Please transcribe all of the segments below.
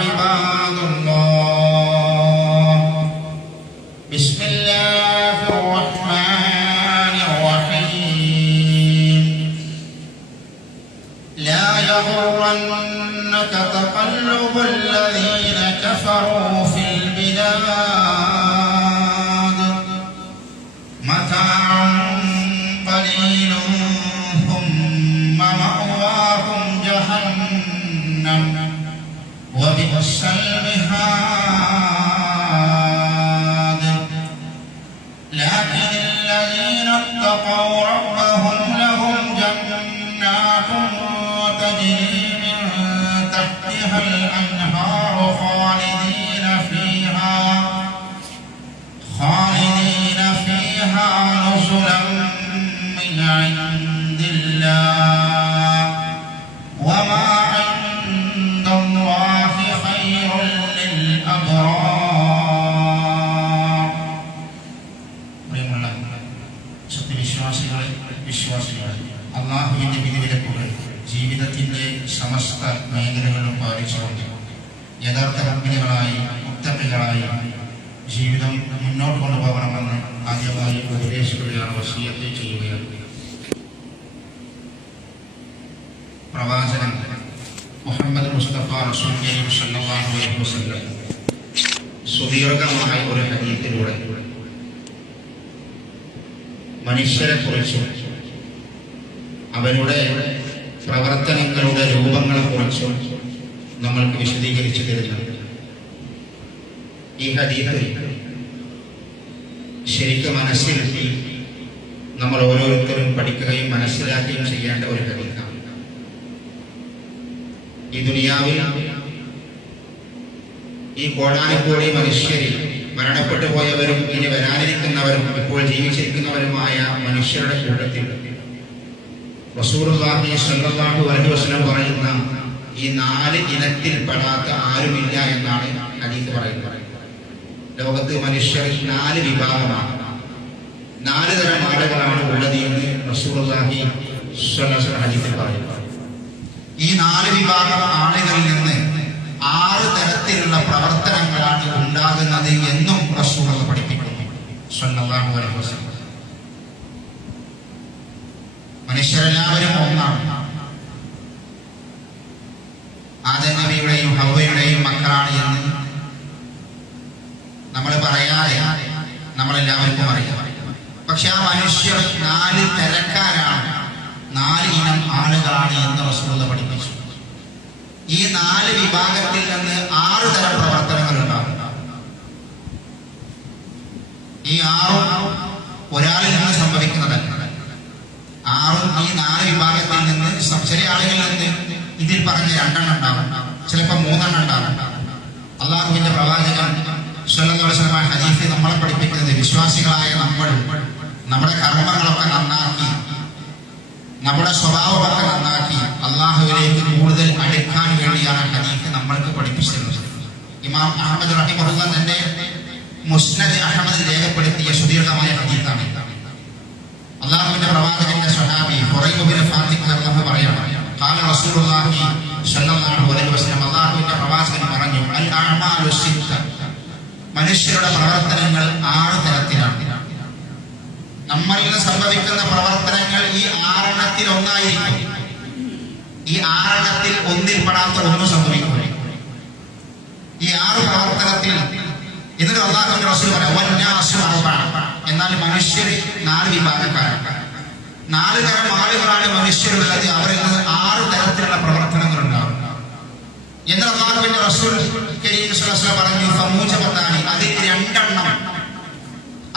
عباد الله ശരിക്കും മനസ്സിലെത്തി നമ്മൾ ഓരോരുത്തരും പഠിക്കുകയും മനസ്സിലാക്കുകയും ചെയ്യേണ്ട ഒരു ഹദീത്താണ് ഈ ദുനിയാവിൽ ഈ കോടാനുകോടി മനുഷ്യരിൽ മരണപ്പെട്ടു പോയവരും ഇനി വരാനിരിക്കുന്നവരും ഇപ്പോൾ ജീവിച്ചിരിക്കുന്നവരുമായ മനുഷ്യരുടെ കൂട്ടത്തിൽ വസല്ലം പറയുന്ന ഈ നാല് ഇനത്തിൽ പെടാത്ത ആരുമില്ല എന്നാണ് അനീത് പറയുന്നത്. ലോകത്ത് മനുഷ്യർ നാല് വിഭാഗമാണ്. നാല് തരം ആളുകളാണ് ഉള്ളത് എന്ന് വസല്ലം ഹദീസിൽ പറയുന്നത് ഈ നാല് വിഭാഗം ആളുകളിൽ നിന്ന് ആറ് തരത്തിലുള്ള പ്രവർത്തനങ്ങളാണ് ഉണ്ടാകുന്നത് എന്നും റസൂൽ പഠിപ്പിക്കുന്നു. സ്വല്ലല്ലാഹു അലൈഹി വസല്ലം. മനുഷ്യരെല്ലാവരും ഒന്നാണ്. ആദം നബിയുടെയും ഹവയുടെയും മക്കളാണ് എന്ന് നമ്മൾ പറയാതെ നമ്മളെല്ലാവർക്കും അറിയാം. പക്ഷെ ആ മനുഷ്യർ നാല് തരക്കാരാണ്. നാല് ഇനം ആളുകളാണ് എന്ന് റസൂള പഠിപ്പിച്ചു. ഈ നാല് വിഭാഗത്തിൽ നിന്ന് ആറ് തരം പ്രവർത്തനങ്ങൾ ഉണ്ടാകും. ഈ ആറും ഒരാളിൽ നിന്ന് സംഭവിക്കുന്നതല്ല. ആറും ഈ നാല് വിഭാഗത്തിൽ നിന്ന് ചില ആളുകളിൽ നിന്ന് ഇതിൽ പറഞ്ഞ രണ്ടെണ്ണം ഉണ്ടാകും. ചിലപ്പോൾ മൂന്നെണ്ണം ഉണ്ടാകും. അള്ളാഹുവിന്റെ പ്രവാചകൻ ഹദീസ് നമ്മളെ പഠിപ്പിക്കുന്നത് വിശ്വാസികളായ നമ്മൾ നമ്മുടെ കർമ്മങ്ങളൊക്കെ നന്നാക്കി. നമ്മുടെ സ്വഭാവമൊക്കെ നന്നാക്കി. അള്ളാഹുവിലേക്ക് കൂടുതൽ അടുക്കാൻ വേണ്ടിയാണ് ഹദീഫ് നമ്മൾക്ക് പഠിപ്പിച്ചിരുന്നത്. ഇമാം അഹമ്മദ് റഹിമഹുല്ല തന്റെ മുസ്നദ് അഹമ്മദ് രേഖപ്പെടുത്തിയ സുദീർഘമായ ഹദീഫാണ് അള്ളാഹുവിന്റെ പ്രവാചകന്റെ സ്വഹാബി ഹുറൈബിന് ഫാത്തിഖ് റളിയല്ലാഹു പറയാണ് ഖാല റസൂലുള്ളാഹി സ്വല്ലല്ലാഹു عليه وسلم അള്ളാഹുവിന്റെ പ്രവാചകൻ പറഞ്ഞു അൽ അഅമാലു സിത്ത. മനുഷ്യരുടെ പ്രവർത്തനങ്ങൾ ആറ് തരത്തിലാണ്. നമ്മളിൽ നിന്ന് സംഭവിക്കുന്ന പ്രവർത്തനങ്ങൾ ഈ ആറെണ്ണത്തിൽ ഒന്നായിരിക്കും. ഈ ആറെണ്ണത്തിൽ ഒന്നിൽപ്പെടാത്ത ഒന്നും സംഭവിക്കും. ഈ ആറ് പ്രവർത്തനത്തിൽ എന്നിട്ട് അള്ളാഹുവിന്റെ റസൂൽ പറയാം. എന്നാൽ മനുഷ്യർ നാല് വിഭാഗക്കാരാണ്. നാല് തരം ആളുകളാണ് മനുഷ്യരുള്ളത്. അവരിൽ നിന്ന് ആറ് തരത്തിലുള്ള പ്രവർത്തനങ്ങൾ ഉണ്ടാവും എന്ന് അള്ളാഹുവിന്റെ റസൂൽ കരീം പറഞ്ഞു ഫമൂജബത്താനി അതിൽ രണ്ടെണ്ണം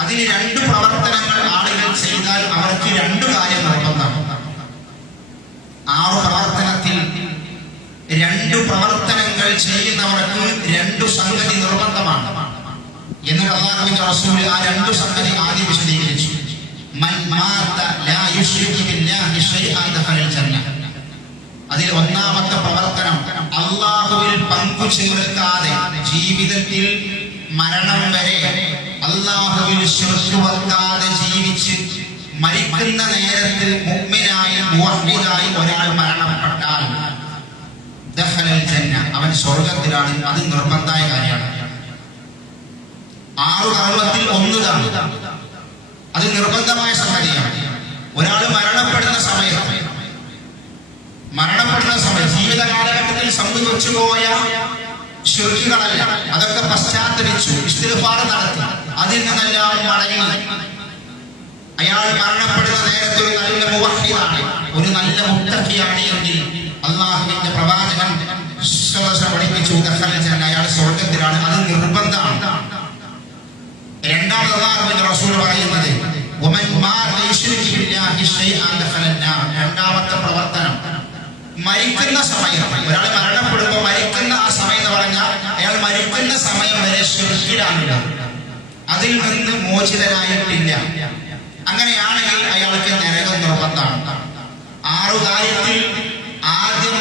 അതിൽ രണ്ട് പ്രവർത്തനങ്ങൾ ആളുകൾ ചെയ്താൽ അവർക്ക് രണ്ടു കാര്യം നിർബന്ധമാണ് ആറ് പ്രവർത്തനത്തിൽ രണ്ടു പ്രവർത്തനങ്ങൾ ചെയ്യുന്നവർക്ക് രണ്ടു സംഗതി നിർബന്ധമാണ്. എന്ന് പ്രധാനമന്ത്രി റസൂൽ ആ രണ്ടു സംഗതി ആദ്യം വിശദീകരിച്ചു. അതിൽ ഒന്നാമത്തെ പ്രവർത്തനം അള്ളാഹുവിൽ പങ്കു ചേർക്കാതെ ജീവിതത്തിൽ മരണം വരെ അള്ളാഹുവിൽ ശിർക്ക് വെക്കാതെ ജീവിച്ച് മരിക്കുന്ന നേരത്തിൽ മുഗ്മിനായി മുവഹ്മിദായി ഒരാൾ മരണപ്പെട്ടാൽ അവൻ സ്വർഗത്തിലാണ്. അത് നിർബന്ധമായ കാര്യമാണ്. ആറു കർമ്മത്തിൽ ഒന്നതാണ്. അത് നിർബന്ധമായ സംഗതിയാണ്. ഒരാൾ മരണപ്പെടുന്ന സമയത്ത് മരണപ്പെടുന്ന സമയം ജീവിത കാലഘട്ടത്തിൽ സംഭവിച്ചു പോയ ശുരുക്കുകളല്ല അതൊക്കെ പശ്ചാത്തലിച്ചു ഇസ്തിഫാർ നടത്തി. അതിൽ നിന്നെല്ലാം മടങ്ങി. അയാൾ മരണപ്പെടുന്ന നേരത്തെ ഒരു നല്ല മുവഹിയാണ് ഒരു നല്ല മുത്തഖിയാണ് എങ്കിൽ അള്ളാഹുവിന്റെ പ്രവാചകൻ പഠിപ്പിച്ചു. അയാൾ സ്വർഗത്തിലാണ് അത് നിർബന്ധമാണ്. രണ്ടാമത് അള്ളാഹുവിന്റെ റസൂൽ പറയുന്നത് രണ്ടാമത്തെ പ്രവർത്തനം മരിക്കുന്ന സമയം. ഒരാൾ മരണപ്പെടുമ്പോൾ മരിക്കുന്ന ആ സമയം എന്ന് പറഞ്ഞാൽ അയാൾ മരിക്കുന്ന സമയം വരെ ശിർക്കിലാണുള്ളത്. അതിൽ നിന്ന് മോചിതനായിട്ടില്ല അങ്ങനെയാണെങ്കിൽ അയാൾക്ക് നരകം നിർബന്ധമാണ്. ആറു കാര്യത്തിൽ ആദ്യം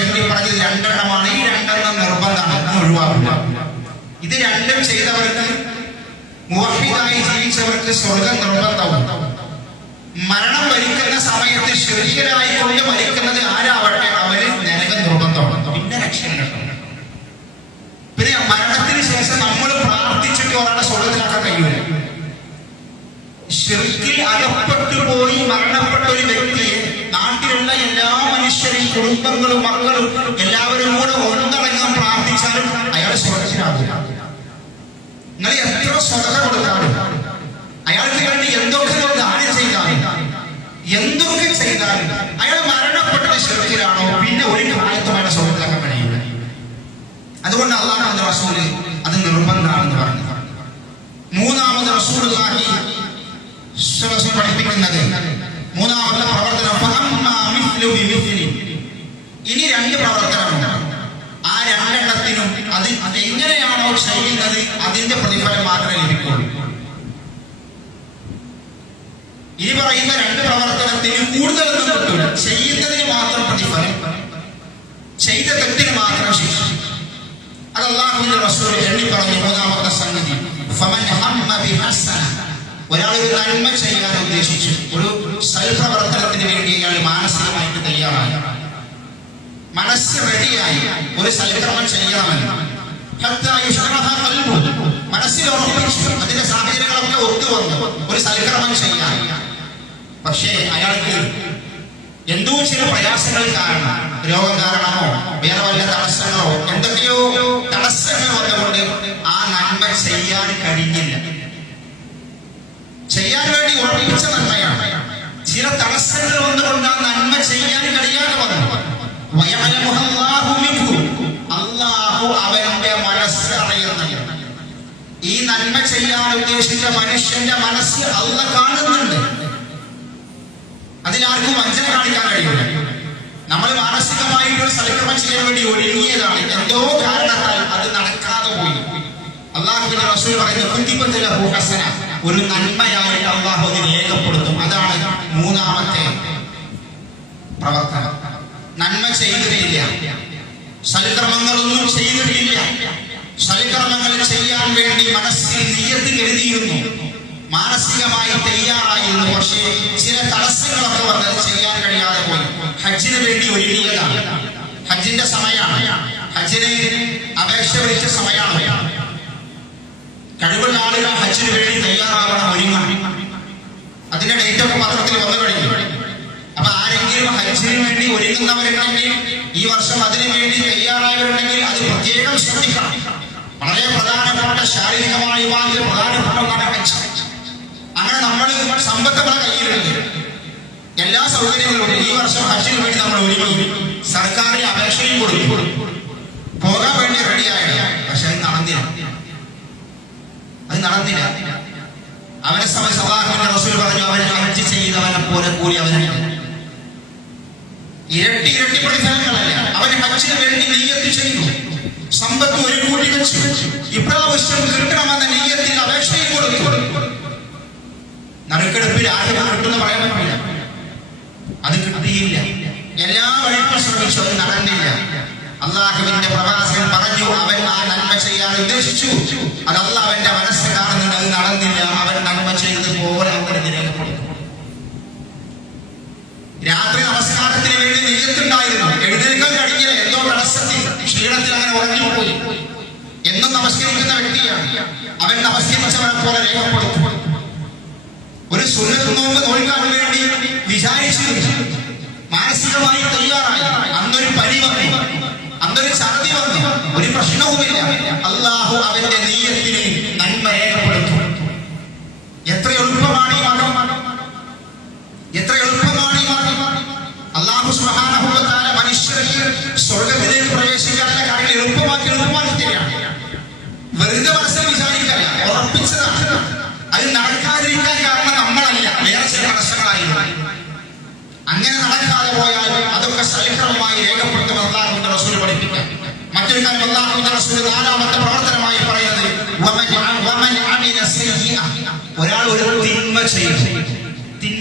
എണ്ണി പറഞ്ഞത് രണ്ടെണ്ണമാണ്. ഈ രണ്ടെണ്ണം നിർബന്ധമാണ്. ഒഴിവാക്കുക ഇത് രണ്ടും ചെയ്തവർക്ക് മുവഹിദായി ജീവിച്ചവർക്ക് സ്വർഗം നിർബന്ധവും. മരണം വരിക്കുന്ന സമയത്ത് ശരീരമായി കൊണ്ട് മരിക്കുന്നത് ആരാവട്ടെ? അവർ നരകം നിർബന്ധമാണ് പിന്നെ രക്ഷയുണ്ട് പിന്നെ മരണത്തിന് ശേഷം നമ്മൾ ഒരാളെ സ്വർഗത്തിലാക്കാൻ കഴിയൂല. ഷിർക്കിൽ അകപ്പെട്ടു പോയി മരണപ്പെട്ട ഒരു വ്യക്തിയെ നാട്ടിലുള്ള എല്ലാ മനുഷ്യരും കുടുംബങ്ങളും മക്കളും എല്ലാവരും കൂടെ ഒന്നടങ്കം പ്രാർത്ഥിച്ചാലും അയാൾ സ്വർഗത്തിലാകില്ല നിങ്ങൾ എത്ര സ്വർഗ കൊടുക്കാറ് അയാൾക്ക് വേണ്ടി എന്തൊക്കെ ദാനം ചെയ്താലും എന്തൊക്കെ ചെയ്താലും അയാൾ മരണപ്പെട്ട ഷിർക്കിലാണോ പിന്നെ ഒരു കാലത്തും സ്വർഗത്തിലാക്കാൻ കഴിയില്ല അതുകൊണ്ട് അള്ളാഹ് അത് നിർബന്ധമാണെന്ന് പറഞ്ഞു. പഠിപ്പിക്കുന്നത് മൂന്നാമത്തെ പ്രവർത്തനം. ഇനി രണ്ട് പ്രവർത്തനമുണ്ട് ആ രണ്ടെണ്ണത്തിനും അത് എങ്ങനെയാണോ ചെയ്യുന്നത് അതിന്റെ പ്രതിഫലം മാത്രമേ ലഭിക്കുള്ളൂ. ഈ പറയുന്ന രണ്ട് പ്രവർത്തനത്തിന് കൂടുതലൊന്നും കിട്ടൂല ചെയ്യുന്നതിന് മാത്രം പ്രതിഫലം. ചെയ്ത തെറ്റിന് മാത്രം ശിക്ഷ. അത് അള്ളാഹുവിന്റെ റസൂൽ എണ്ണി പറഞ്ഞു മൂന്നാമത്തെ സംഗതി. ഒരാൾ ഒരു നന്മ ചെയ്യാൻ ഉദ്ദേശിച്ചു. ഒരു സൽപ്രവർത്തനത്തിന് വേണ്ടി അയാൾ മാനസികമായിട്ട് തയ്യാറായി. മനസ്സ് റെഡിയായി ഒരു സൽക്രമം ചെയ്യണമെന്ന്. മനസ്സിൽ ഉറപ്പിച്ചു. അതിന്റെ സാഹചര്യങ്ങളൊക്കെ ഒത്തുവന്നു ഒരു സൽക്രമം ചെയ്യാൻ. പക്ഷേ അയാൾക്ക് എന്തോ ചില പ്രയാസങ്ങൾ കാരണം രോഗം കാരണമോ വേറെ വല്ല തടസ്സങ്ങളോ എന്തൊക്കെയോ തടസ്സങ്ങൾ വന്നുകൊണ്ട് നന്മ ചെയ്യാൻ കഴിഞ്ഞില്ല. ചെയ്യാൻ വേണ്ടി ഉറപ്പിച്ച നന്മയാണ്. ചില തടസ്സങ്ങൾ വന്നുകൊണ്ട് ആ നന്മ ചെയ്യാൻ കഴിയാതെ വന്നു. അവന്റെ മനസ്സ് അറിയുന്നില്ല ഈ നന്മ ചെയ്യാൻ ഉദ്ദേശിച്ച മനുഷ്യന്റെ മനസ്സ് അല്ല കാണുന്നുണ്ട്. അതിലാർക്കും വഞ്ചന കാണിക്കാൻ കഴിയില്ല. നമ്മൾ മാനസികമായിട്ട് ഒരു സൽക്രമം ചെയ്യാൻ വേണ്ടി ഒരുങ്ങിയതാണ്. എന്തോ കാരണത്താൽ അത് നടക്കാതെ പോയി. അള്ളാഹുവിന്റെ റസൂൽ പറയുന്നത് കുത്തിപ്പത്തിലെ ഹസന ഒരു നന്മയായിട്ട് അള്ളാഹു അതിനെ രേഖപ്പെടുത്തും. അതാണ് മൂന്നാമത്തെ പ്രവർത്തനം. നന്മ ചെയ്തിട്ടില്ല സൽക്രമങ്ങളൊന്നും ചെയ്തിട്ടില്ല സൽക്രമങ്ങൾ ചെയ്യാൻ വേണ്ടി മനസ്സിൽ നീയത്ത് കരുതിയിരുന്നു. മാനസികമായി തയ്യാറായിരുന്നു. പക്ഷേ ചില തടസ്സങ്ങളൊക്കെ വന്നത് ചെയ്യാൻ കഴിയാതെ പോയി. ഹജ്ജിന് വേണ്ടി ഒരുങ്ങിയതാണ്. ഹജ്ജിന്റെ സമയമാണ്. ഹജ്ജിന് അപേക്ഷ വിളിച്ച സമയമാണ്. കഴിവുള്ള ആളുകൾ ഹജ്ജിന് വേണ്ടി തയ്യാറാവണം ഒരുങ്ങണം. അതിന്റെ ഡേറ്റ് ഒക്കെ പത്രത്തിൽ വന്നു കഴിഞ്ഞു. അപ്പൊ ആരെങ്കിലും ഹജ്ജിന് വേണ്ടി ഒരുങ്ങുന്നവരുണ്ടെങ്കിൽ ഈ വർഷം അതിനു വേണ്ടി തയ്യാറായവരുണ്ടെങ്കിൽ അത് പ്രത്യേകം ശ്രദ്ധിക്കണം. വളരെ പ്രധാനപ്പെട്ട ശാരീരികമായി വളരെ പ്രധാനപ്പെട്ട ഒന്നാണ് ഹജ്ജ്. അങ്ങനെ നമ്മൾ സമ്പത്ത് നമ്മുടെ കയ്യിലുണ്ട്. എല്ലാ സൗകര്യങ്ങളും ഈ വർഷം ഹജ്ജിന് വേണ്ടി നമ്മൾ ഒരുങ്ങി. സർക്കാരിന്റെ അപേക്ഷയും കൊടുത്തു പോകാൻ വേണ്ടി റെഡിയായ പക്ഷെ അത് നടന്നില്ല അത് നടന്നില്ല അവനെ സമയം സലാഹുവിന്റെ റസൂൽ പറഞ്ഞു അവൻ ഹജ്ജ് ചെയ്തവനെ പോലെ കൂടി അവനുണ്ട് ഇരട്ടി ഇരട്ടി പ്രതിഫലങ്ങളല്ല? അവൻ ഹജ്ജിന് വേണ്ടി നെയ്യത്ത് ചെയ്യുന്നു സമ്പത്ത് ഒരു കൂടി വെച്ചു. ഇപ്രാവശ്യം കിട്ടണമെന്ന നെയ്യത്തിൽ അപേക്ഷയും കൊടുത്തു. നറുക്കെടുപ്പിൽ ആരും കിട്ടുന്ന പറയാൻ അത് കിട്ടിയില്ല. എല്ലാ വഴിക്കും ശ്രമിച്ചു അത് നടന്നില്ല. അള്ളാഹുവിന്റെ പ്രവാസകൻ പറഞ്ഞു അവൻ ആ നന്മ ചെയ്യാൻ ഉദ്ദേശിച്ചു. അത് അവന്റെ മനസ്സ് കാണുന്നുണ്ട് അത് നടന്നില്ല. അവൻ നന്മ ചെയ്ത് പോലെ അവിടെ രേഖപ്പെടുത്തും രാത്രി നമസ്കാരത്തിന് വേണ്ടി നെയ്യത്തുണ്ടായിരുന്നു. എഴുന്നേൽക്കാൻ കഴിഞ്ഞില്ല എന്തോ തടസ്സത്തിൽ. ക്ഷീണത്തിൽ അങ്ങനെ ഉറങ്ങിപ്പോയി എന്നും നമസ്കരിക്കുന്ന വ്യക്തിയാണ്. അവൻ നമസ്കരിച്ചവനെ പോലെ രേഖപ്പെടുത്തു. ഒരു സുന്നത്ത് നോമ്പ് വേണ്ടി വിചാരിച്ചു. മാനസികമായി തയ്യാറായി. അന്നൊരു പരി വന്നു. അന്നൊരു ഛർദി വന്നു. ഒരു പ്രശ്നവുമില്ല. അള്ളാഹു അവന്റെ നെയ്യത്തിന് നന്മ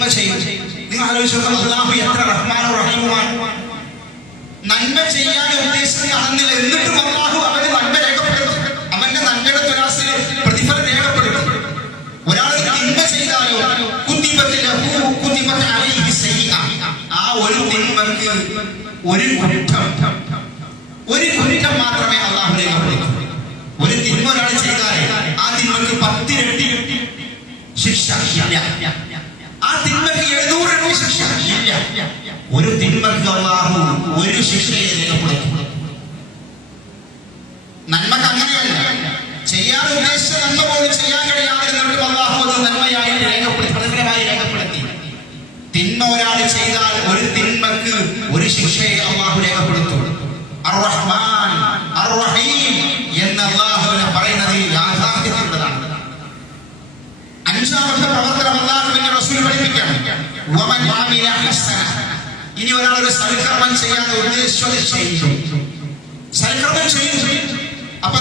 തിന്മ ചെയ്യും. നിങ്ങൾ ആലോചിച്ചു അള്ളാഹു എത്ര റഹ്മാനും റഹീമുമാണ്. നന്മ ചെയ്യാൻ ഉദ്ദേശിക്കുകയാണെന്നില്ല എന്നിട്ടും അള്ളാഹു അവന് നന്മ രേഖപ്പെടുത്തും. അവന്റെ നന്മയുടെ തുലാസിൽ പ്രതിഫലം രേഖപ്പെടുത്തും ഒരാൾ തിന്മ ചെയ്താലോ കുത്തിപ്പത്തില്ല ആ ഒരു തിന്മക്ക് ഒരു കുറ്റം. ഒരു കുറ്റം മാത്രമേ അള്ളാഹു രേഖപ്പെടുത്തൂ. ഒരു തിന്മ ഒരാൾ ചെയ്താൽ ആ തിന്മക്ക് പത്തിരട്ടി ശിക്ഷ തിന്മക്ക് എഴുന്നൂറ് ശിക്ഷ ഇല്ല ഒരു തിന്മക്ക് അള്ളാഹു ഒരു ശിക്ഷയെ രേഖപ്പെടുത്തും നന്മക്ക് അങ്ങനെയല്ല ചെയ്യാൻ ഉദ്ദേശിച്ച നന്മ പോലും ചെയ്യാൻ കഴിയാതെ എന്നിട്ടും അള്ളാഹു അത് നന്മയായി രേഖപ്പെടുത്തി പ്രതിഫലമായി രേഖപ്പെടുത്തി തിന്മ ഒരാൾ ചെയ്താൽ ഒരു തിന്മക്ക് ഒരു ശിക്ഷയെ അള്ളാഹു രേഖപ്പെടുത്തും അർ-റഹ്മാൻ അർ-റഹീം എന്ന് അള്ളാഹുവിനെ പറയുന്നത് യാഥാർത്ഥ്യത്തിലുള്ളതാണ്. അഞ്ചാമത്തെ പ്രവർത്തനം അള്ളാഹുവിന്റെ റസൂൽ പഠിപ്പിക്കണം വമൻ അമില ഹസന ഇനി ഒരാൾ ഒരു സൽക്കർമ്മം ചെയ്യാൻ ഉദ്ദേശിച്ചത് ചെയ്തു. സൽക്കർമ്മം ചെയ്തു. അപ്പൊ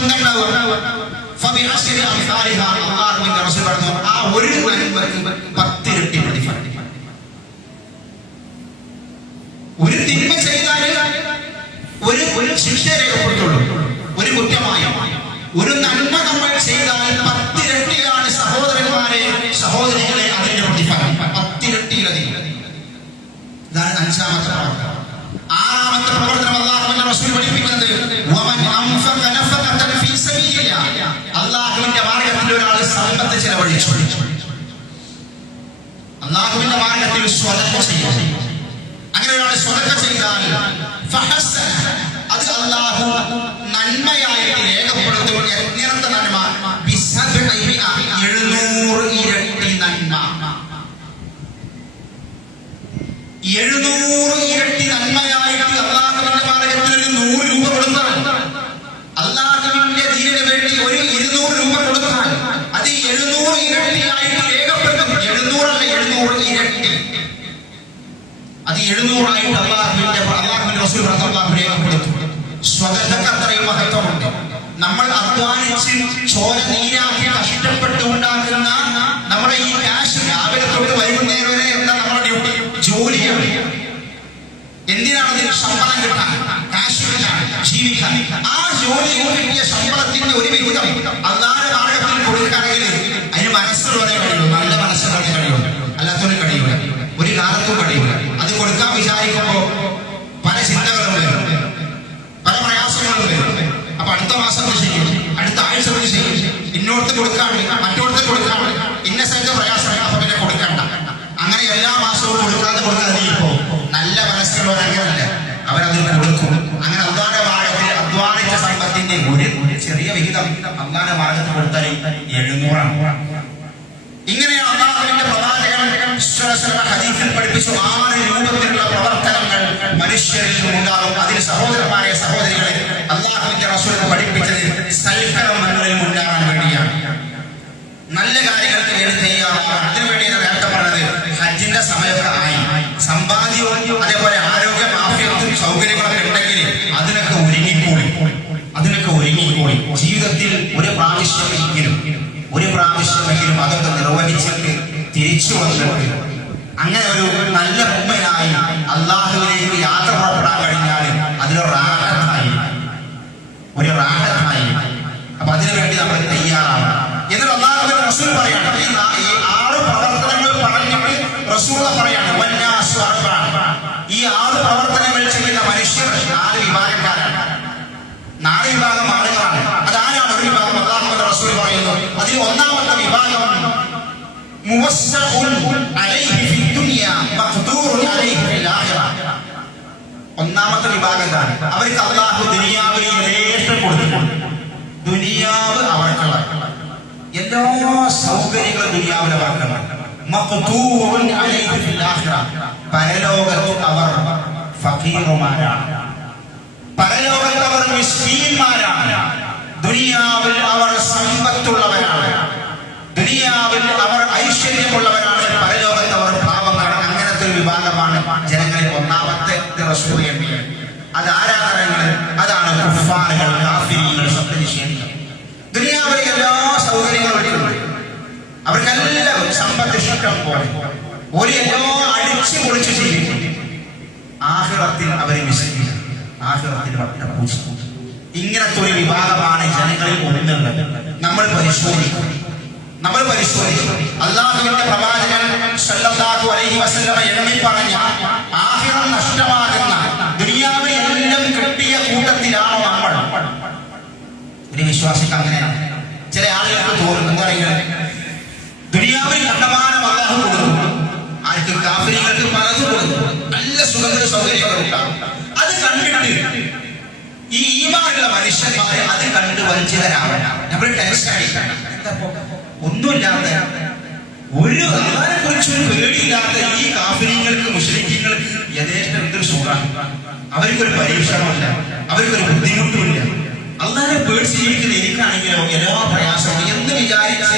പറഞ്ഞു ആ ഒരു പത്തിരട്ടി പ്രതിഫലം. ഒരു തിന്മ ചെയ്താൽ ഒരു ഒരു ശിക്ഷ രേഖപ്പെടുത്തുള്ളൂ. ഒരു കുറ്റമായ. ഒരു നന്മ നമ്മൾ ചെയ്താൽ പത്തിരട്ടിയാണ് സഹോദരന്മാരെ സഹോദരികളെ അതിന്റെ പ്രതിഫലം പത്തിരട്ടിയിലധികം ഇതാണ് അഞ്ചാമത്തെ പ്രവർത്തനം ആറാമത്തെ പ്രവർത്തനം അള്ളാഹുവിന്റെ റസൂൽ പഠിപ്പിക്കുന്നത് വമൻ അൻഫഖ നഫഖതൻ ഫീ സബീലില്ലാ അള്ളാഹുവിന്റെ മാർഗത്തിൽ ഒരാൾ സമ്പത്ത് ചെലവഴിച്ചു മാർഗത്തിൽ സ്വതക്ക അങ്ങനെ ഒരാൾ സ്വതക്ക ചെയ്താൽ അത് അള്ളാഹു നന്മയായിട്ട് രേഖപ്പെടുത്തും. നന്മ? എഴുന്നൂറ് ഇരട്ടി നന്മ. എഴുന്നൂറ് ഇരട്ടി നന്മയായിട്ട് അള്ളാഹുവിന്റെ മാർഗത്തിൽ ഒരു നൂറ് രൂപ കൊടുത്താൽ അള്ളാഹുവിന്റെ ദീനിന് വേണ്ടി ഒരു ഇരുന്നൂറ് രൂപ കൊടുത്താൽ അത് എഴുന്നൂറ് ഇരട്ടിയായിട്ട് രേഖപ്പെടുത്തും എഴുന്നൂറല്ല എഴുന്നൂറ് ഇരട്ടി അത് എഴുന്നൂറായിട്ട് അള്ളാഹുവിന്റെ അള്ളാഹുവിന്റെ റസൂൽ പറഞ്ഞ അള്ളാഹു രേഖപ്പെടുത്തും സ്വതന്ത്രക്ക് അത്രയും മഹത്വമുണ്ട് നമ്മൾ അധ്വാനിച്ച് ചോര നീരാക്കി കഷ്ടപ്പെട്ട് ഉണ്ടാക്കുന്ന നമ്മുടെ ഈ ക്യാഷ് രാവിലെ തൊട്ട് വൈകുന്നേരം വരെ എന്താ നമ്മുടെ ഡ്യൂട്ടി ജോലിയാണ് എന്തിനാണ് അതിന് ശമ്പളം കിട്ടാൻ കാശ് കിട്ടാൻ ജീവിക്കാൻ ആ ജോലിയിൽ കിട്ടിയ ശമ്പളത്തിന്റെ ഒരു വിഹിതം അല്ലാതെ മാർഗത്തിൽ കൊടുക്കുകയാണെങ്കിൽ അതിന് മനസ്സുള്ളവരെ കഴിയുള്ളൂ നല്ല മനസ്സുള്ളവരെ കഴിയുള്ളൂ അല്ലാത്തവരെ കഴിയൂല ഒരു കാലത്തും കഴിയൂല അത് കൊടുക്കാൻ വിചാരിക്കുമ്പോ പല ചിന്തകളും വരും പല പ്രയാസങ്ങളും വരും അപ്പൊ അടുത്ത മാസം ഇത് ചെയ്യും അടുത്ത ആഴ്ച ഇത് ചെയ്യും ഇന്നോടത്ത് കൊടുക്കാണ്ട് മറ്റോടത്ത് കൊടുക്കാണ്ട് ഇന്ന സ്ഥലത്ത് പ്രയാസം അപ്പൊ പിന്നെ കൊടുക്കണ്ട അങ്ങനെ എല്ലാ മാസവും കൊടുക്കാതെ കൊടുക്കാതെ ഇപ്പോ നല്ല മനസ്സുള്ളവർ അങ്ങനല്ല അവരതിന് കൊടുക്കും അങ്ങനെ അധ്വാന മാർഗത്തിൽ അധ്വാനിച്ച സമ്പത്തിന്റെ ഒരു ഒരു വിഹിതം അധ്വാന മാർഗത്തിൽ കൊടുത്താൽ എഴുന്നൂറാണ് ഇങ്ങനെയാണ് അള്ളാഹുവിന്റെ പ്രവാചകൻ സ്വലസ്വലമ ഹദീസിൽ പഠിപ്പിച്ചു ആറ് രൂപത്തിലുള്ള പ്രവർത്തനങ്ങൾ മനുഷ്യരിൽ ഉണ്ടാകും അതിന് സഹോദരന്മാരെ സഹോദരികളെ അള്ളാഹുവിന്റെ റസൂലിനെ പഠിപ്പിച്ചത് സൽക്കർമ്മങ്ങളിൽ ഉണ്ടാകാൻ വേണ്ടിയാണ് നല്ല കാര്യങ്ങൾക്ക് വേണ്ടി തയ്യാറാണ് അതിനുവേണ്ടി ഞാൻ നേരത്തെ പറഞ്ഞത് ഹജ്ജിന്റെ സമയമൊക്കെ ആയി സമ്പാദ്യവും അതേപോലെ ആരോഗ്യം ആഫ്യത്തും സൗകര്യങ്ങളൊക്കെ ഉണ്ടെങ്കിൽ അതിനൊക്കെ ഒരുങ്ങിക്കൂടി അതിനൊക്കെ ഒരുങ്ങിക്കൂടി ജീവിതത്തിൽ ഒരു പ്രാവശ്യമെങ്കിലും ഒരു പ്രാവശ്യമെങ്കിലും അതൊക്കെ നിർവഹിച്ചിട്ട് തിരിച്ചു വന്നിട്ട് അങ്ങനെ ഒരു നല്ല ഉമ്മനായി അള്ളാഹുവിലേക്ക് യാത്ര പുറപ്പെടാൻ കഴിഞ്ഞാൽ അതിലൊരു റാഹത്തായി. ഒരു റാഹത്തായി. അപ്പൊ അതിനുവേണ്ടി നമ്മൾ തയ്യാറാണ്. എന്നിട്ട് അള്ളാഹുവിന്റെ റസൂൽ പറയാണ് ഈ ആറ് പ്രവർത്തനങ്ങൾ പറഞ്ഞിട്ട് റസൂൽ പറയാണ്. ഈ ആറ് പ്രവർത്തനങ്ങൾ ചെയ്യുന്ന മനുഷ്യർ നാല് വിഭാഗക്കാരാണ്. നാല് വിഭാഗം ആളുകളാണ്. അതാരാണ് ഒരു വിഭാഗം? അള്ളാഹുവിന്റെ റസൂൽ പറയുന്നു. അതിൽ ഒന്നാമത്തെ വിഭാഗം മുവസ്സഉൻ അലൈഹി ഒന്നാമത്തെ വിഭാഗം എന്താണ്? അവർക്ക് അള്ളാഹു ദുനിയാവിനെ നേരിട്ട് കൊടുക്കും ദുനിയാവ് അവർക്കുള്ള എല്ലാ സൗകര്യങ്ങളും ദുനിയാവിൽ അവർക്കുള്ള പരലോകത്ത് അവർ ഫക്കീറുമാരാണ്. പരലോകത്ത് അവർ മിസ്കീന്മാരാണ്. ദുനിയാവിൽ അവർ സമ്പത്തുള്ളവരാണ്. ദുനിയാവിൽ അവർ ഐശ്വര്യമുള്ളവരാണ്. റസൂൽ അത് ആരാധനകൾ അതാണ് കുഫാറുകൾ കാഫിരികൾ സത്യനിഷേധികൾ. ദുനിയാവിലെ എല്ലാ സൗകര്യങ്ങളും അവർക്കുണ്ട് അവർക്കെല്ലാം സമ്പത്ത് ഇഷ്ടം പോലെ. ഒരു എല്ലാം അടിച്ചു പൊളിച്ച് ജീവിക്കും. ആഹ്റത്തിൽ അവരെ വിശ്വസിക്കുക ആഹ്റത്തിൽ വട്ടപൂജ ഇങ്ങനത്തെ ഒരു വിഭാഗമാണ് ജനങ്ങളിൽ ഒന്നുള്ളത് നമ്മൾ പരിശോധിക്കും. നമ്മൾ പരിശോധിക്കും. അള്ളാഹുവിന്റെ പ്രവാചകൻ സല്ലല്ലാഹു അലൈഹി വസല്ലമ എണ്ണി പറഞ്ഞ ആഹിറം നഷ്ടമാകുന്ന ദുനിയാവിൽ എല്ലാം കിട്ടിയ കൂട്ടത്തിലാണോ നമ്മൾ? ഒരു വിശ്വാസിക്ക് അങ്ങനെയാണ്. ചില ആളുകൾക്ക് തോന്നും എന്താ പറയുക ദുനിയാവിൽ കണ്ടമാനം അള്ളാഹു കൊടുക്കും. ആർക്ക് കാഫിരികൾക്ക് പലതും കൊടുക്കും. നല്ല സുഗന്ധ സൗകര്യങ്ങളുണ്ടാകും അത് കണ്ടിട്ട് ഈ ഈമാനുള്ള മനുഷ്യന്മാരെ അത് കണ്ട് വഞ്ചിതരാവണം. നമ്മൾ ടെൻഷൻ അടിക്കണം എന്താ ഒന്നുമില്ലാത്ത ഒരു ആരെ കുറിച്ചൊരു പേടിയില്ലാത്ത ഈ കാഫിരിങ്ങൾക്ക് മുസ്ലിങ്ങൾക്ക് യഥേഷ്ട എന്തൊരു സുഖമാണ് അവർക്കൊരു പരീക്ഷണമില്ല അവർക്കൊരു ബുദ്ധിമുട്ടുമില്ല. അള്ളാനെ പേടിച്ച് ജീവിക്കുന്ന എനിക്കാണെങ്കിലോ എല്ലാ പ്രയാസവും എന്ന് വിചാരിച്ച്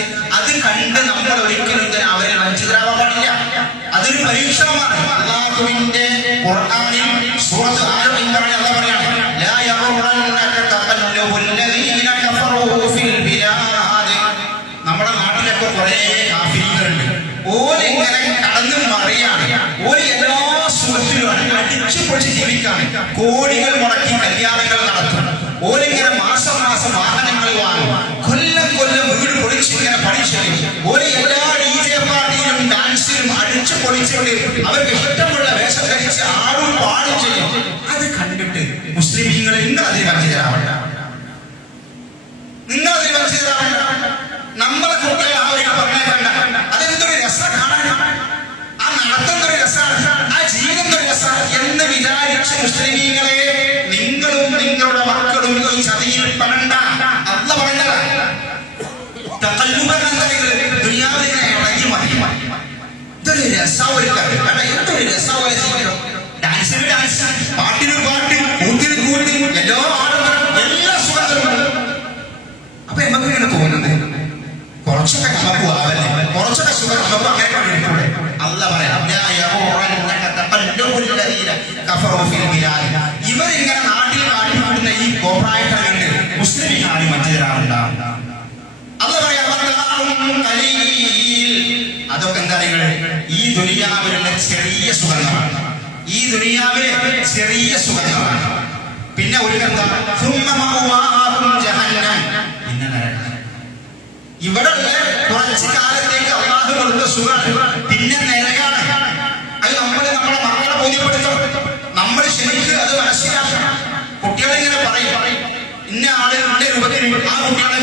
ഈ ദുനിയാവിലുള്ള ചെറിയ സുഖങ്ങളാണ് ഈ ദുനിയാവിലെ ചെറിയ സുഖങ്ങളാണ് പിന്നെ ഒരു ഇവിടെ കുറച്ച് കാലത്തേക്ക് അള്ളാഹു കൊടുത്ത സുഖം പിന്നെ നിരകാണ്. അത് നമ്മൾ നമ്മളെ മക്കളെ ബോധ്യപ്പെടുത്തും നമ്മൾ ശരിക്ക് അത് മനസ്സിലാക്കണം. കുട്ടികളെ ഇങ്ങനെ പറയും ഇന്ന ആൾ ആളെ രൂപത്തിൽ ആ കുട്ടികളെ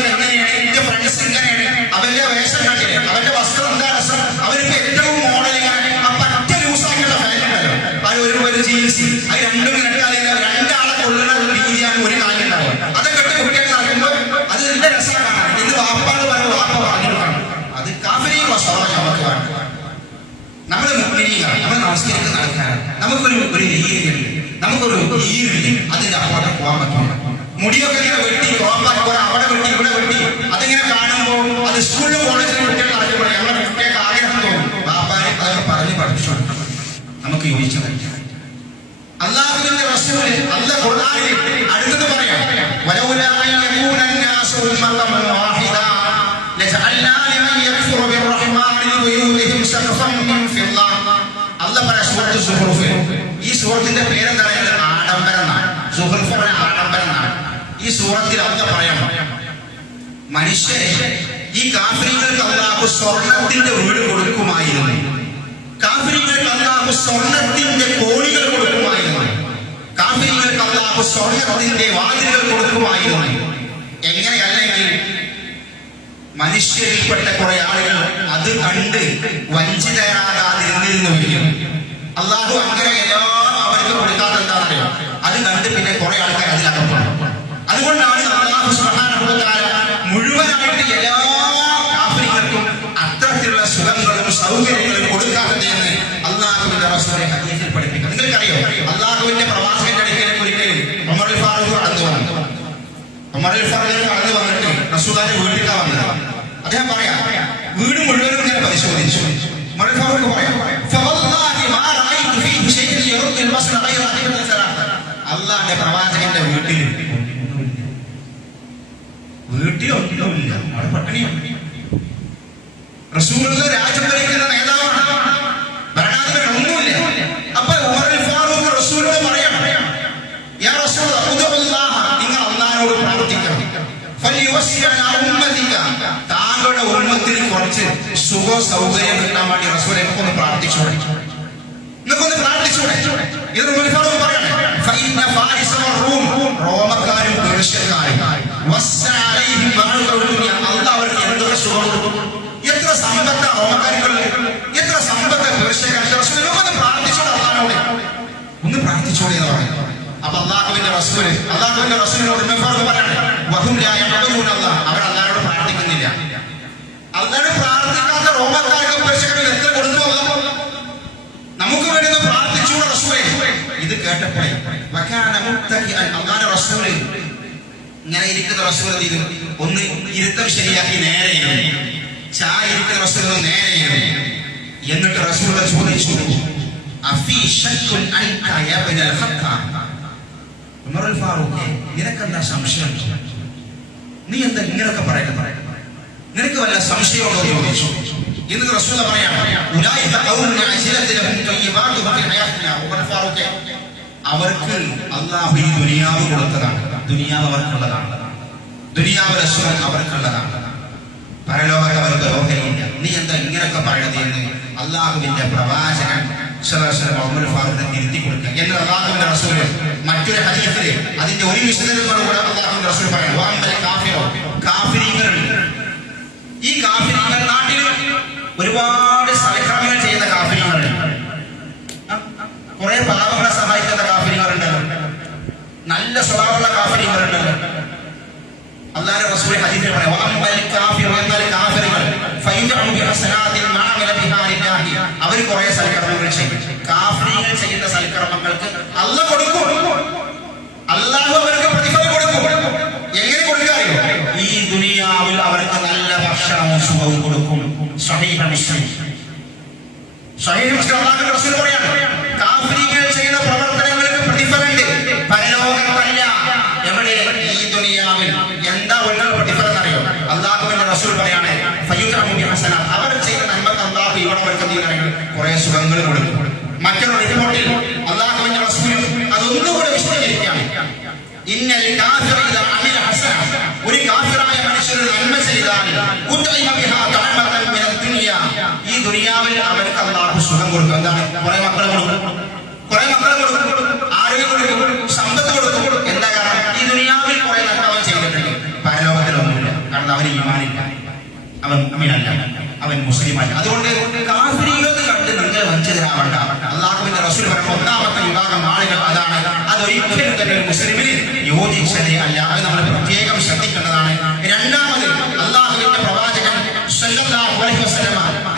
ഒരു ഈർടി അതിന്റെ അപ്പോഴെ പോകാൻ പറ്റും. മുടിയൊക്കെ ഇങ്ങനെ വെട്ടി ടോപ്പാക്കി പോലെ അവിടെ വെട്ടി ഇവിടെ വെട്ടി. അതിങ്ങനെ കാണുമ്പോൾ അത് സ്കൂളിലും കോളേജിലും കുട്ടികൾ അറിയപ്പെടും ഞങ്ങളുടെ കുട്ടികൾക്ക് ആഗ്രഹം തോന്നും. ബാപ്പാനെ അതൊക്കെ പറഞ്ഞ് പഠിച്ചു നമുക്ക് യോജിച്ച കഴിക്കാം അള്ളാഹുവിന്റെ വസ്തുവിന് അല്ല ഖുർആനിൽ അടുത്തത് പറയാം. അല്ല പറയാ സൂറത്തിന്റെ പേരെന്താ പറയുന്നത് ആഡംബരം എന്നാണ് സുഹൃഫ് ആഡംബരം എന്നാണ് ഈ സൂറത്തിൽ അല്ല പറയാം മനുഷ്യരെ ഈ കാഫിരികൾക്ക് അള്ളാഹു സ്വർണത്തിന്റെ വീട് കൊടുക്കുമായിരുന്നു. കാഫിരികൾക്ക് അള്ളാഹു സ്വർണത്തിന്റെ കോണികൾ കൊടുക്കുമായിരുന്നു. കാഫിരികൾക്ക് അള്ളാഹു സ്വർണത്തിന്റെ വാതിലുകൾ കൊടുക്കുമായിരുന്നു. എങ്ങനെയല്ലെങ്കിൽ മനുഷ്യരിൽപ്പെട്ട കുറെ ആളുകൾ അത് കണ്ട് വഞ്ചിതരാകാതിരുന്നിരുന്നു അള്ളാഹു അങ്ങനെ എല്ലാം വായിക്ക് കൊടുക്കാത്ത എന്താണെന്നറിയോ അത് കണ്ട് പിന്നെ കുറെ ആൾക്കാർ അതിലകപ്പെടും അതുകൊണ്ടാണ് റസൂലുള്ള രാജ്യം ഭരിക്കുന്ന നേതാവാണ്. ഭരണാധിപൻ ഒന്നുമില്ല. അപ്പൊ ഫാറൂഖ് റസൂലിനോട് പറയണം. യാ റസൂൽ നിങ്ങൾ അള്ളാഹിനോട് പ്രാർത്ഥിക്കണം. താങ്കളുടെ ഉമ്മത്തിന് കുറച്ച് സുഖ സൗകര്യം കിട്ടാൻ വേണ്ടി റസൂലെ ഒന്ന് പ്രാർത്ഥിച്ചോടെ. നിങ്ങൾക്കൊന്ന് പ്രാർത്ഥിച്ചൂടെ. ഇത് ഫാറൂഖ് പറയണം. റോമക്കാരും പേർഷ്യക്കാരും. അല്ലാഹ് അവർക്ക് എന്തൊക്കെ സുഖം കൊടുക്കും? സമ്പത്ത റോമക്കാർക്കുള്ളത് എത്ര സമ്പത്ത പേർഷ്യക്കാർക്ക് റസൂൽ ഒന്ന് പ്രാർത്ഥിച്ചോളെ അള്ളാഹിനോട് ഒന്ന് പ്രാർത്ഥിച്ചോളെ എന്ന് പറഞ്ഞു അപ്പൊ അള്ളാഹുവിന്റെ റസൂൽ അള്ളാഹുവിന്റെ റസൂലിനോട് പറയണേ അവർ അള്ളാഹിനോട് പ്രാർത്ഥിക്കുന്നില്ല. അള്ളാഹിനോട് പ്രാർത്ഥിക്കാത്ത റോമക്കാർക്കും പേർഷ്യക്കാർക്കും എത്ര കൊടുത്തു നമുക്ക് വേണ്ടി ഒന്ന് പ്രാർത്ഥിച്ചൂടെ റസൂലേ. ഇത് കേട്ടപ്പോഴേ അള്ളാഹുവിന്റെ റസൂൽ ഇങ്ങനെ ഇരിക്കുന്ന റസൂൽ ഒന്ന് ഇരുത്തം ശരിയാക്കി നേരെ. ചായ ഇരിക്കുന്ന റസൂൽ ഒന്ന് നേരെ എന്നിട്ട് റസൂൽ ചോദിച്ചു നിനക്കെന്താ സംശയം? നീ എന്താ ഇങ്ങനൊക്കെ പറയുന്നത്? നിനക്ക് വല്ല സംശയമുണ്ടോ? ചോദിച്ചു. എന്നിട്ട് റസൂൽ പറയാം ഉമർ അവർക്ക് അള്ളാഹു ഈ ദുനിയാവ് കൊടുത്തതാണ്. ദുനിയാവ് അവർക്കുള്ളതാണ്. ദുനിയാവ് റസൂൽ അവർക്കുള്ളതാണ്. പരലോകത്ത് അവർക്ക് ഓഹരിയില്ല നീ എന്താ ഇങ്ങനൊക്കെ പറയുന്നത് എന്ന് അള്ളാഹുവിന്റെ പ്രവാചകൻ വസല്ലം ഫാറൂഖിനെ കൊടുക്കുക. എന്ന് അള്ളാഹുവിന്റെ റസൂൽ മറ്റൊരു ഹദീസിൽ അതിന്റെ ഒരു വിശദീകരണത്തോട് കൂടെ അള്ളാഹുവിന്റെ റസൂൽ പറയാം വാമ്പൽ കാഫിറോ കാഫിരീങ്ങളുണ്ട് ഈ കാഫിരീങ്ങൾ നാട്ടിൽ ഒരുപാട് സൽക്കർമ്മങ്ങൾ ചെയ്യുന്ന കാഫിരീങ്ങളുണ്ട് കുറെ പാവങ്ങളെ സഹായിക്കുന്ന കാഫിര്യങ്ങളുണ്ടല്ലോ നല്ല സ്വഭാവമുള്ള കാഫിര്യങ്ങളുണ്ടല്ലോ അള്ളാഹുവിന്റെ റസൂൽ ഹദീസിൽ പറയാം വഅമ്മൽ കാഫിർ എന്നാൽ കാഫിറുകൾ ഫയജഉ ബിഹസനാതിൽ മഅമില ബിഹാ ലില്ലാഹി. അവർ കുറേ സൽക്കർമ്മങ്ങൾ ചെയ്യും. കാഫിറുകൾ ചെയ്യുന്ന സൽക്കർമ്മങ്ങൾക്ക് അള്ളാഹ് കൊടുക്കും. അള്ളാഹു അവർക്ക് പ്രതിഫലം കൊടുക്കും. എങ്ങനെ കൊടുക്കാറിയോ ഈ ദുനിയാവിൽ അവർക്ക് നല്ല ഭക്ഷണവും സുഖവും കൊടുക്കും. സഹീഹ മുസ്ലിം. സഹീഹ മുസ്ലിം അള്ളാഹുവിന്റെ റസൂൽ പറയാണ് ചെയ്യുന്നു കുറെ സുഖങ്ങൾ കൊടുക്കും. മറ്റൊരു റിപ്പോർട്ടിൽ അള്ളാഹുവിന്റെ റസൂൽ അതൊന്നുകൂടെ വിശദീകരിക്കുകയാണ് ഇന്നൽ കാഫിറ ഇദാ അമില ഹസന. ഒരു കാഫിറായ മനുഷ്യൻ നന്മ ചെയ്താൽ ഉത്തൈമ ബിഹാ തഅമതൻ മിന ദുനിയ. ഈ ദുനിയാവിൽ അവർക്ക് അള്ളാഹു സുഖം കൊടുക്കും. എന്താണ്? കുറെ മക്കളെ കൊടുക്കും. കുറെ മക്കളെ കൊടുക്കും. ആരോഗ്യം കൊടുക്കും. സമ്പത്ത് കൊടുക്കും. എന്താ കാരണം? ഈ ദുനിയാവിൽ കുറെ നന്മ അവൻ ചെയ്തിട്ടുണ്ട് പരലോകത്തിലൊന്നുമില്ല കാരണം അവന് ഈമാനില്ല. അവൻ അമീനല്ല അവൻ മുസ്ലിമല്ല. അതുകൊണ്ട് വഞ്ചിതരാവണ്ട അള്ളാഹുവിന്റെ റസൂൽ പറഞ്ഞ ഒന്നാമത്തെ വിഭാഗം ആളുകൾ അതാണ്. അതൊരിക്കലും തന്നെ ഒരു മുസ്ലിമിന് യോജിച്ചതേ അല്ല. അത് നമ്മൾ പ്രത്യേകം ശ്രദ്ധിക്കേണ്ടതാണ്. രണ്ടാമത് അള്ളാഹുവിന്റെ പ്രവാചകൻ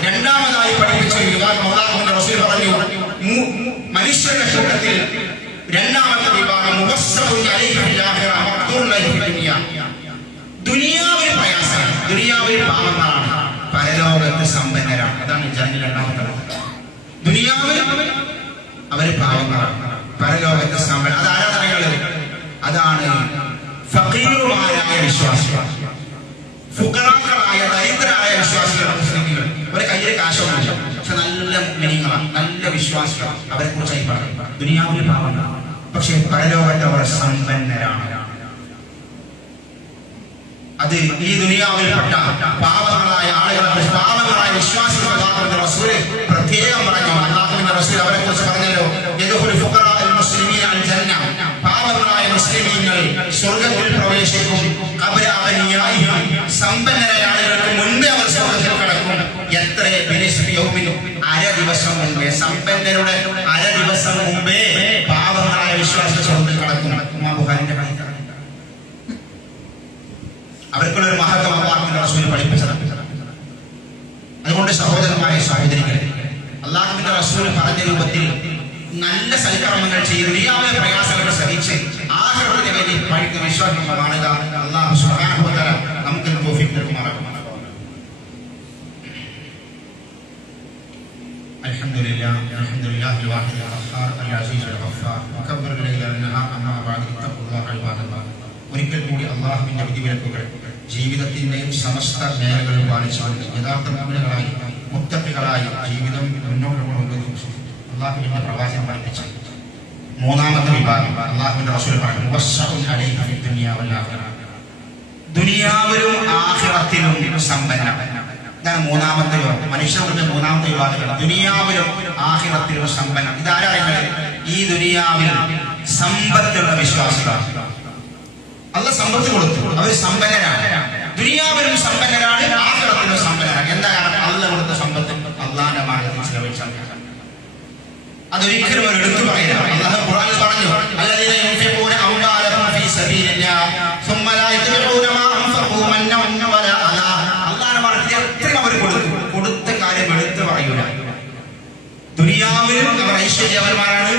രണ്ടാമതായി പഠിപ്പിച്ച ഒരു വിഭാഗം അള്ളാഹുവിന്റെ റസൂൽ പറഞ്ഞു. മനുഷ്യരുടെ കൂട്ടത്തിൽ രണ്ടാമത്തെ വിഭാഗം ദുനിയാവിൽ പ്രയാസമാണ്. ദുനിയാവിൽ പാവങ്ങളാണ് പരലോകത്ത് സമ്പന്നരാണ്. അതാണ് ജനങ്ങൾ രണ്ടാമത്തെ. ദുനിയാവിൽ അവരെ പാവങ്ങളാണ്. പരലോകത്തെ സമ്പൽ അത് ആരാധനകൾ അതാണ് ഫക്കീറുമാരായ വിശ്വാസികൾ. ഫുഖറാക്കളായ ദരിദ്രരായ വിശ്വാസികളാണ് മുസ്ലിമുകൾ അവരെ കയ്യിൽ കാശൊന്നുമില്ല. പക്ഷെ നല്ല മിനിങ്ങളാണ് നല്ല വിശ്വാസികളാണ്. അവരെ കുറിച്ചായി പറയും ദുനിയാവിൽ പാവങ്ങളാണ്. പക്ഷെ പരലോകത്തെ അവർ സമ്പന്നരാണ്. അത് ഈ ദുനിയാവിൽപ്പെട്ട പാവങ്ങളായ ആളുകൾ പാവങ്ങളായ വിശ്വാസികളെ പ്രത്യേകം പറഞ്ഞു അള്ളാഹുവിന്റെ റസൂൽ അവരെ കുറിച്ച് പറഞ്ഞല്ലോ പാവങ്ങളായ മുസ്ലിമീങ്ങൾ സ്വർഗത്തിൽ പ്രവേശിക്കും ഖബര അഗ്നിയായിഹിം സമ്പന്നരായ ആളുകൾക്ക് മുൻപേ അവർ സ്വർഗത്തിൽ കടക്കും എത്ര അര ദിവസം മുൻപേ സമ്പന്നരുടെ അര ദിവസം മുമ്പേ പാവങ്ങളായ വിശ്വാസികൾ സ്വർഗത്തിൽ കടക്കും സഹോദരികളെ അള്ളാഹുവിന്റെ റസൂൽ പറഞ്ഞ രൂപത്തിൽ നല്ല സൽക്കർമ്മങ്ങൾ ചെയ്ത് ദുനിയാവിലെ പ്രയാസങ്ങൾ സഹിച്ച് ആഹ്റത്തിന്റെ വേണ്ടി പഴിക്കുന്ന വിശ്വാസം കാണുക അള്ളാഹു സുബ്ഹാനഹു വ തആല നമുക്ക് തോഫിക്ക് നൽകുമാറാകും الحمد لله الحمد لله الواحد القهار العزيز الغفار وكبر الليل والنهار أما بعد اتقوا الله عباد الله ഒരിക്കൽ കൂടി അള്ളാഹുവിന്റെ വിധിവിലക്കുകൾ ജീവിതത്തിന്റെയും സമസ്ത മേഖലകളിൽ പാലിച്ചുകൊണ്ട് യഥാർത്ഥ മുമ്പിലുകളായി മുത്തപ്പികളായി ജീവിതം മുന്നോട്ട് കൊണ്ടുപോകുന്നു അള്ളാഹുവിന്റെ പ്രവാചകം പഠിപ്പിച്ച. മൂന്നാമത്തെ വിഭാഗം അള്ളാഹുവിന്റെ റസൂൽ പറഞ്ഞു. ദുനിയാവിലും ആഖിറത്തിലും സമ്പന്നം. ഇതാണ് മൂന്നാമത്തെ വിഭാഗം. മനുഷ്യരുടെ മൂന്നാമത്തെ വിഭാഗം ദുനിയാവിലും ആഹിറത്തിലും സമ്പന്നം. ഇതാരാണ് ഈ ദുനിയാവിൽ സമ്പത്തുള്ള വിശ്വാസികളാണ്. അല്ല സമ്പത്ത് കൊടുത്തു. അവർ സമ്പന്നരാണ്. ദുനിയാവിലും സമ്പന്നരാണ് എന്താ കാരണം അല്ല കൊടുത്ത സമ്പത്ത് അള്ളാന്റെ മാർഗത്തിൽ ചിലവഴിച്ചാൽ അതൊരിക്കലും ഒരു എടുത്തു പറയില്ല അള്ളാഹു ഖുർആനിൽ പറഞ്ഞു അല്ലദീന യുൻഫിഖൂന അംവാലഹും ഫീ സബീലില്ലാ സുമ്മ ലാ യത്ബഊന മാ അൻഫഖൂ മന്നൻ വല അലാ. അള്ളാഹു പറഞ്ഞു അവർ കൊടുത്തു കൊടുത്ത കാര്യം എടുത്തു പറയൂല. ദുനിയാവിലും അവർ ഐശ്വര്യവന്മാരാണ്.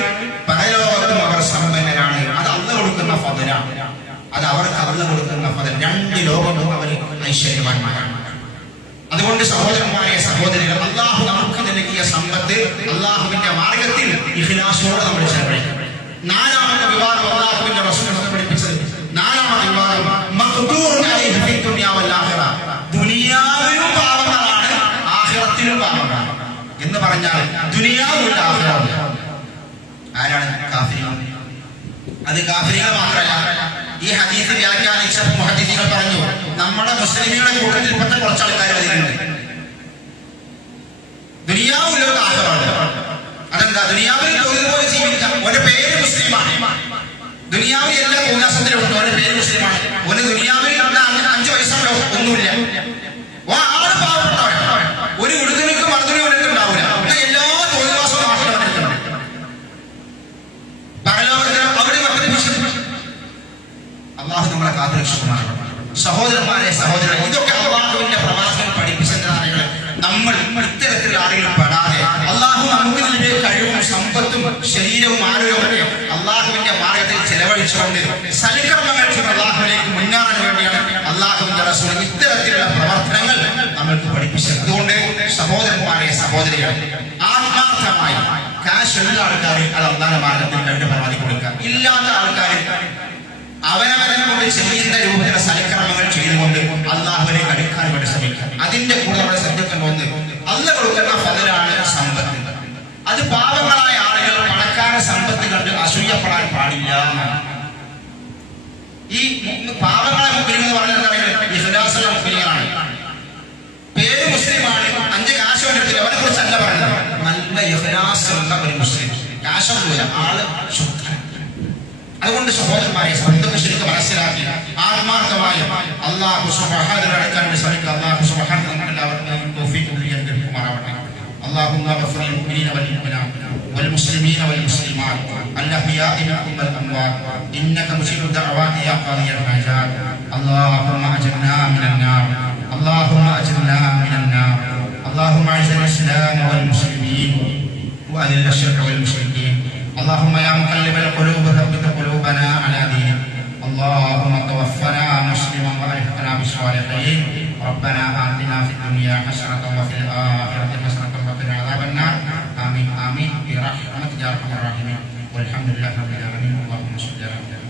പരലോകത്തും അവർ സമ്പന്നരാണ്. അത് അള്ളാഹു കൊടുക്കുന്ന ഫദലാണ് അത് അവർക്ക് അവർ കൊടുക്കുന്ന ഫദൽ രണ്ട് ലോകവും അവർ ഐശ്വര്യവാന്മാരാണ്. അതുകൊണ്ട് സഹോദരൻ നാലാമത്തെ വിവാദം അള്ളാഹുവിന്റെ റസൂൽ പഠിപ്പിച്ചത്. നാലാമത്തെ വിവാദം എന്ന് പറഞ്ഞാൽ ആരാണ്? അത് കാഫിരികൾ മാത്രമല്ല. ഈ ഹദീസ് വ്യാഖ്യാനിച്ച മുഹദ്ദിസുകൾ പറഞ്ഞു നമ്മുടെ മുസ്ലിമുകളുടെ കൂട്ടത്തിൽപ്പെട്ട കുറച്ച് ആൾക്കാർ അതിലുണ്ട് ദുനിയാവിലോ ആഹ്റമാണ് അതെന്താ? ദുനിയാവിൽ തോന്നുപോലെ ജീവിക്കാം ഒരു പേര് മുസ്ലിമാണ്. ദുനിയാവിൽ എല്ലാ ഉല്ലാസത്തിലും ഉണ്ട്. ഒരു പേര് മുസ്ലിമാണ്. ഒരു ദുനിയാവിൽ അഞ്ച് വയസ്സുണ്ടോ? ഒന്നുമില്ല. ആൾ പാവപ്പെട്ടവൻ ഒരു ഉടുതുണിക്കും മറുതുണിക്കും ഉണ്ടാവില്ല എന്നാൽ എല്ലാ തോന്നിവാസവും നാട്ടിൽ വന്നിട്ടുണ്ട് പരലോകത്തിൽ അവിടെ വർദ്ധിപ്പിച്ചു. അള്ളാഹു നമ്മളെ കാത്തുരക്ഷിക്കുമാറാണ് സഹോദരന്മാരെ സഹോദരൻ ഇതൊക്കെ അള്ളാഹുവിന്റെ പ്രവാചകൻ പഠിപ്പിച്ചതാണ് നമ്മൾ ഇത്തരത്തിലുള്ള ആളുകൾ പെടാതെ അള്ളാഹു നമുക്ക് നൽകിയ കഴിവും സമ്പത്തും ശരീരവും ആരോഗ്യവും അള്ളാഹുവിന്റെ മാർഗത്തിൽ ചെലവഴിച്ചുകൊണ്ട് സൽക്കർമ്മങ്ങൾ ചെയ്ത് അള്ളാഹുവിലേക്ക് മുന്നേറാൻ വേണ്ടിയാണ് അള്ളാഹുവിന്റെ റസൂൽ ഇത്തരത്തിലുള്ള പ്രവർത്തനങ്ങൾ നമ്മൾക്ക് പഠിപ്പിച്ചത് അതുകൊണ്ട് സഹോദരികൾ ആത്മാർത്ഥമായി കാശ് ഉള്ള ആൾക്കാർ അത് ഒന്നാം മാർഗത്തിൽ രണ്ട് പരമാവധി കൊടുക്കുക. ഇല്ലാത്ത ആൾക്കാർ അവനവനെ കൊണ്ട് ചെയ്യുന്ന രൂപത്തിലുള്ള സൽക്രമങ്ങൾ ചെയ്തുകൊണ്ട് അള്ളാഹുവിനെ അടുക്കാൻ വേണ്ടി ശ്രമിക്കുക. അതിന്റെ കൂടെ നമ്മുടെ ശ്രദ്ധിക്കേണ്ട ഒന്ന് അല്ല കൊടുക്കുന്ന ഫലരാണ് സമ്പത്ത്. അത് പാവങ്ങളായ ആളുകൾ പണക്കാര സമ്പത്ത് കണ്ട് അസൂയപ്പെടാൻ പാടില്ല. ഈ പാപങ്ങളെ മുസ്ലിം എന്ന് പറഞ്ഞാൽ എന്താണ് ഇഹ്ലാസുള്ള മുസ്ലിങ്ങളാണ് പേര് മുസ്ലിമാണ് അഞ്ച് കാശ് കൊണ്ടിട്ടില്ല അവനെ കുറിച്ച് അല്ല പറയുന്നത് നല്ല ഇഹ്ലാസുള്ള ഒരു മുസ്ലിം കാശൊന്നുമില്ല ആള് ശുദ്ധൻ അതുകൊണ്ട് സഹോദരന്മാരെ എന്തൊക്കെ ശരിക്കും മനസ്സിലാക്കി ആത്മാർത്ഥമായി അള്ളാഹു സുബ്ഹാനഹു അടക്കാൻ വേണ്ടി ശ്രമിക്കുക അള്ളാഹു സുബ്ഹാനഹു നമുക്ക് എല്ലാവർക്കും തൗഫീഖ് നൽകി അനുഗ്രഹിക്കുമാറാവട്ടെ اللهم اغفر للمؤمنين والمؤمنات والمسلمين والمسلمات الاحياء منهم والاموات انك مجيب الدعوات يا قاضي الحاجات اللهم اجرنا من النار اللهم اجرنا من النار اللهم اعز الاسلام والمسلمين واذل الشرك والمشركين اللهم يا مقلب القلوب ثبت قلوبنا على دينك اللهم توفنا مسلما والحقنا بالصالحين ربنا اتنا في الدنيا حسنه وفي الاخره حسنه وقنا عذاب النار امين امين برحمتك يا ارحم الراحمين والحمد لله رب العالمين اللهم صل على محمد